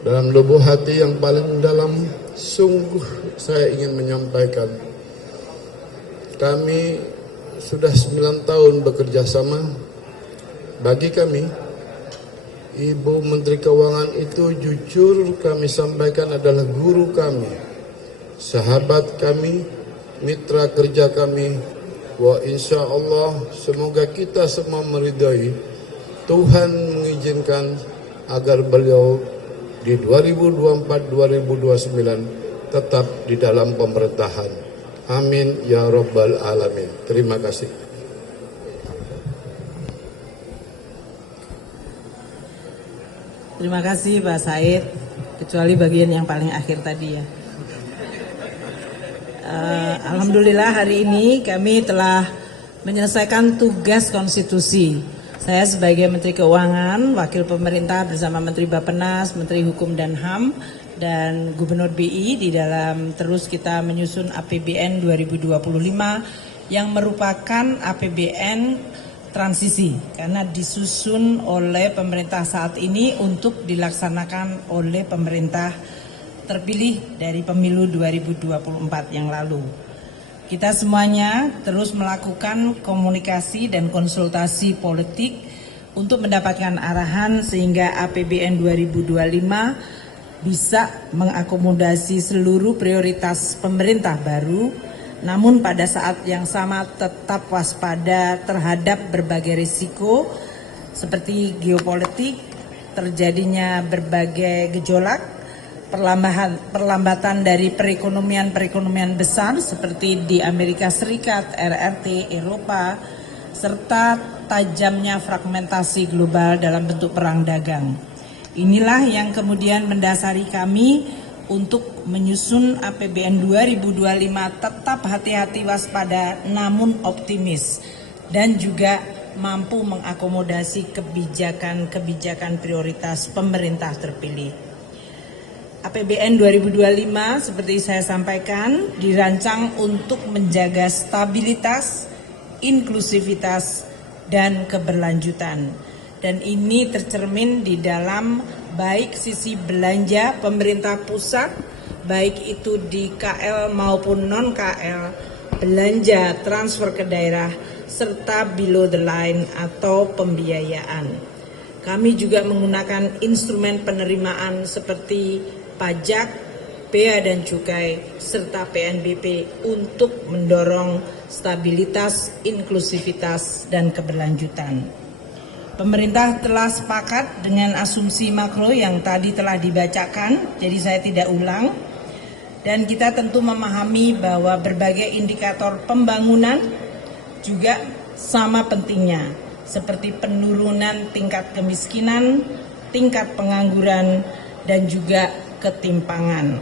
Dalam lubuk hati yang paling dalam, sungguh saya ingin menyampaikan, kami sudah 9 tahun bekerja sama. Bagi kami, Ibu Menteri Keuangan itu jujur kami sampaikan adalah guru kami, sahabat kami, mitra kerja kami. Wa insya Allah semoga kita semua meridai, Tuhan mengizinkan agar beliau di 2024-2029 tetap di dalam pemerintahan. Amin ya Rabbal Alamin. Terima kasih. Terima kasih Pak Said, kecuali bagian yang paling akhir tadi ya. Alhamdulillah hari ini kami telah menyelesaikan tugas konstitusi. Saya sebagai Menteri Keuangan, Wakil Pemerintah bersama Menteri Bappenas, Menteri Hukum dan HAM, dan Gubernur BI di dalam terus kita menyusun APBN 2025 yang merupakan APBN transisi karena disusun oleh pemerintah saat ini untuk dilaksanakan oleh pemerintah terpilih dari pemilu 2024 yang lalu. Kita semuanya terus melakukan komunikasi dan konsultasi politik untuk mendapatkan arahan sehingga APBN 2025 bisa mengakomodasi seluruh prioritas pemerintah baru, namun pada saat yang sama tetap waspada terhadap berbagai risiko seperti geopolitik, terjadinya berbagai gejolak, perlambatan dari perekonomian besar seperti di Amerika Serikat, RRT, Eropa, serta tajamnya fragmentasi global dalam bentuk perang dagang. Inilah yang kemudian mendasari kami untuk menyusun APBN 2025 tetap hati-hati waspada namun optimis dan juga mampu mengakomodasi kebijakan prioritas pemerintah terpilih. APBN 2025 seperti saya sampaikan dirancang untuk menjaga stabilitas, inklusivitas, dan keberlanjutan. Dan ini tercermin di dalam baik sisi belanja pemerintah pusat, baik itu di KL maupun non-KL, belanja transfer ke daerah, serta below the line atau pembiayaan. Kami juga menggunakan instrumen penerimaan seperti pajak, bea dan cukai, serta PNBP untuk mendorong stabilitas, inklusivitas, dan keberlanjutan. Pemerintah telah sepakat dengan asumsi makro yang tadi telah dibacakan, jadi saya tidak ulang. Dan kita tentu memahami bahwa berbagai indikator pembangunan juga sama pentingnya, seperti penurunan tingkat kemiskinan, tingkat pengangguran, dan juga ketimpangan.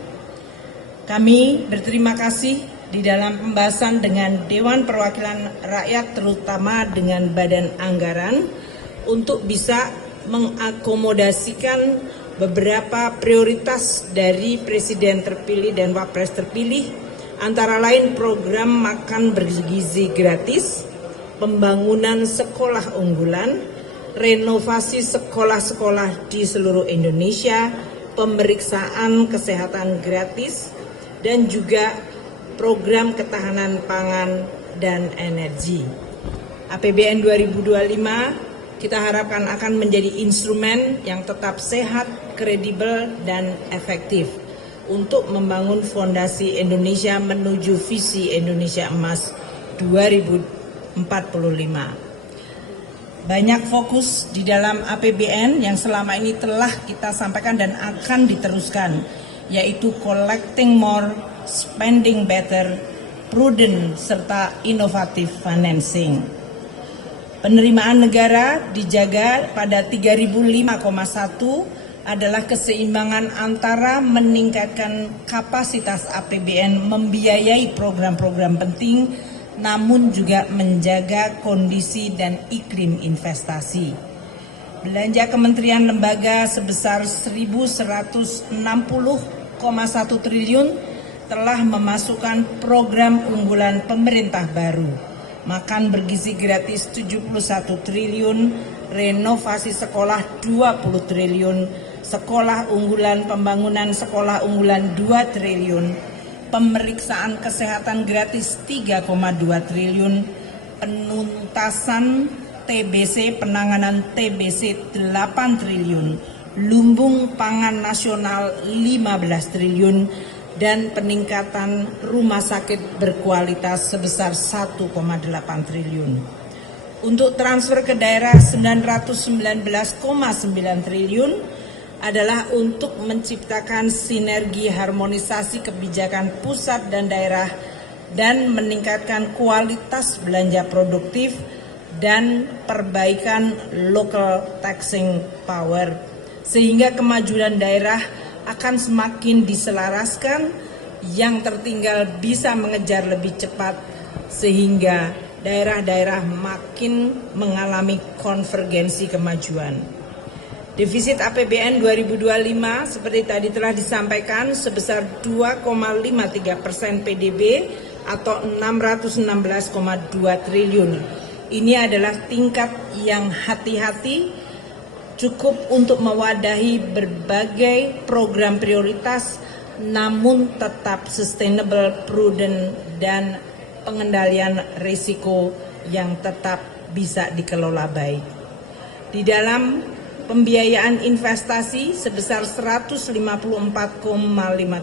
Kami berterima kasih di dalam pembahasan dengan Dewan Perwakilan Rakyat, terutama dengan Badan Anggaran, untuk bisa mengakomodasikan beberapa prioritas dari Presiden terpilih dan Wapres terpilih, antara lain program makan bergizi gratis, pembangunan sekolah unggulan, renovasi sekolah-sekolah di seluruh Indonesia, pemeriksaan kesehatan gratis, dan juga program ketahanan pangan dan energi. APBN 2025 kita harapkan akan menjadi instrumen yang tetap sehat, kredibel, dan efektif untuk membangun fondasi Indonesia menuju visi Indonesia Emas 2045. Banyak fokus di dalam APBN yang selama ini telah kita sampaikan dan akan diteruskan, yaitu collecting more, spending better, prudent, serta inovatif financing. Penerimaan negara dijaga pada 3005,1 adalah keseimbangan antara meningkatkan kapasitas APBN membiayai program-program penting, namun juga menjaga kondisi dan iklim investasi. Belanja kementerian lembaga sebesar 1.160,1 triliun telah memasukkan program unggulan pemerintah baru, makan bergizi gratis 71 triliun, renovasi sekolah 20 triliun, sekolah unggulan, pembangunan sekolah unggulan 2 triliun, pemeriksaan kesehatan gratis 3,2 triliun, penuntasan TBC, penanganan TBC 8 triliun, lumbung pangan nasional 15 triliun, dan peningkatan rumah sakit berkualitas sebesar 1,8 triliun. Untuk transfer ke daerah 919,9 triliun adalah untuk menciptakan sinergi harmonisasi kebijakan pusat dan daerah dan meningkatkan kualitas belanja produktif dan perbaikan local taxing power, sehingga kemajuan daerah akan semakin diselaraskan, yang tertinggal bisa mengejar lebih cepat, sehingga daerah-daerah makin mengalami konvergensi kemajuan. Defisit APBN 2025 seperti tadi telah disampaikan sebesar 2,53% PDB atau 616,2 triliun. Ini adalah tingkat yang hati-hati, cukup untuk mewadahi berbagai program prioritas, namun tetap sustainable, prudent, dan pengendalian risiko yang tetap bisa dikelola baik. Di dalam pembiayaan investasi sebesar 154,5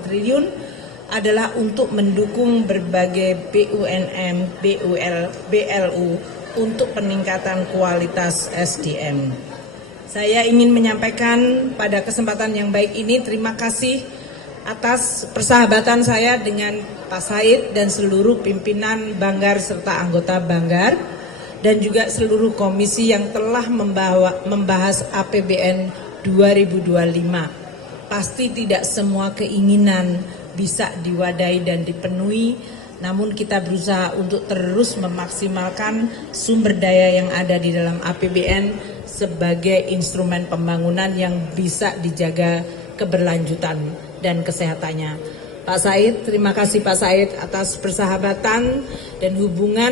triliun adalah untuk mendukung berbagai BUMN, BLU untuk peningkatan kualitas SDM. Saya ingin menyampaikan pada kesempatan yang baik ini terima kasih atas persahabatan saya dengan Pak Said dan seluruh pimpinan Banggar serta anggota Banggar, dan juga seluruh komisi yang telah membahas APBN 2025. Pasti tidak semua keinginan bisa diwadahi dan dipenuhi, namun kita berusaha untuk terus memaksimalkan sumber daya yang ada di dalam APBN sebagai instrumen pembangunan yang bisa dijaga keberlanjutan dan kesehatannya. Pak Said, terima kasih Pak Said atas persahabatan dan hubungan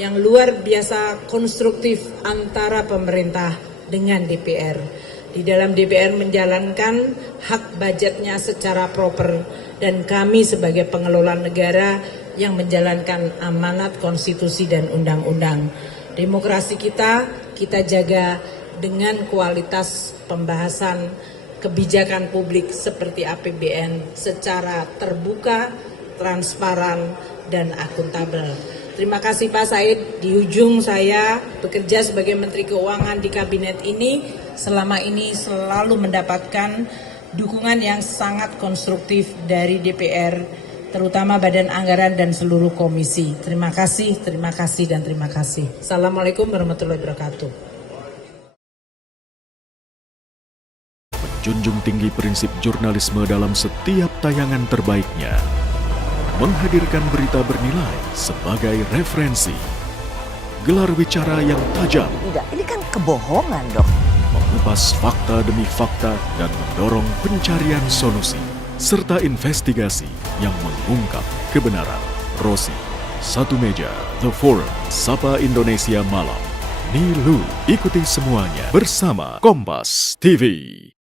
yang luar biasa konstruktif antara pemerintah dengan DPR. Di dalam DPR menjalankan hak budgetnya secara proper, dan kami sebagai pengelola negara yang menjalankan amanat konstitusi dan undang-undang. Demokrasi kita jaga dengan kualitas pembahasan kebijakan publik seperti APBN secara terbuka, transparan, dan akuntabel. Terima kasih Pak Said. Di ujung saya bekerja sebagai Menteri Keuangan di kabinet ini, selama ini selalu mendapatkan dukungan yang sangat konstruktif dari DPR, terutama Badan Anggaran dan seluruh komisi. Terima kasih, dan terima kasih. Assalamualaikum warahmatullahi wabarakatuh. Menjunjung tinggi prinsip jurnalisme dalam setiap tayangan terbaiknya. Menghadirkan berita bernilai sebagai referensi. Gelar bicara yang tajam. Tidak, ini kan kebohongan, Dok. Mengupas fakta demi fakta dan mendorong pencarian solusi. Serta investigasi yang mengungkap kebenaran. Rosi, Satu Meja, The Forum, Sapa Indonesia Malam. Nilu, ikuti semuanya bersama Kompas TV.